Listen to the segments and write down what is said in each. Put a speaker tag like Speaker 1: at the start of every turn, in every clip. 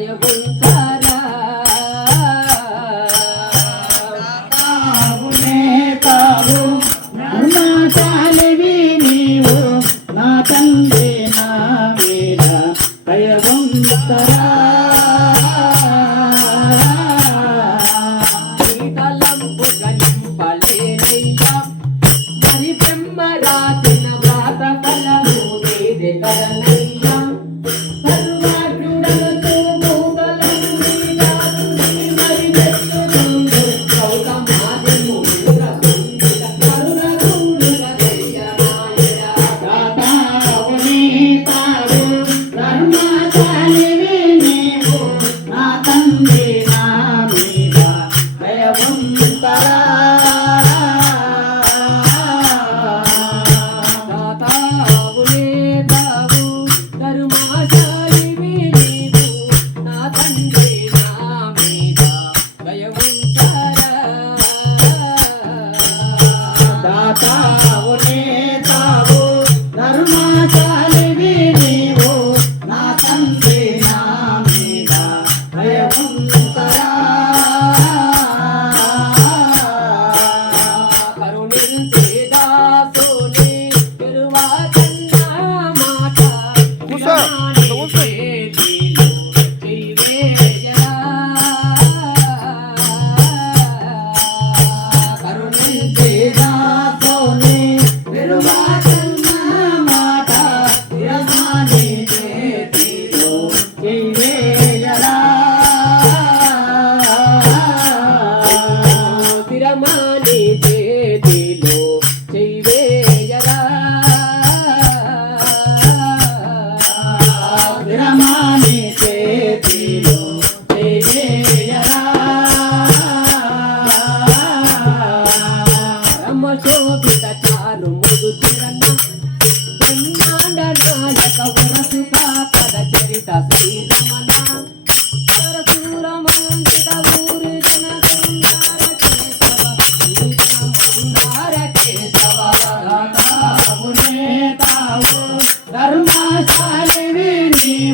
Speaker 1: ಜಯ ಗುಣ స్థిరమాని చేతిలో చెయ్యేయరా.
Speaker 2: స్థిరమాని చేతిలో చెయ్యేయరా.
Speaker 1: రమ శోభిత చారు ముదుచు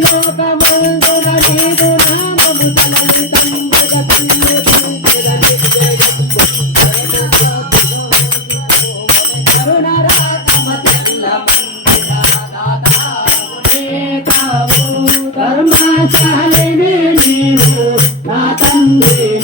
Speaker 1: హరిలోకమందున నీదు నామము తలలి తంబుగ తల్లి
Speaker 2: నీవు నా తండ్రి.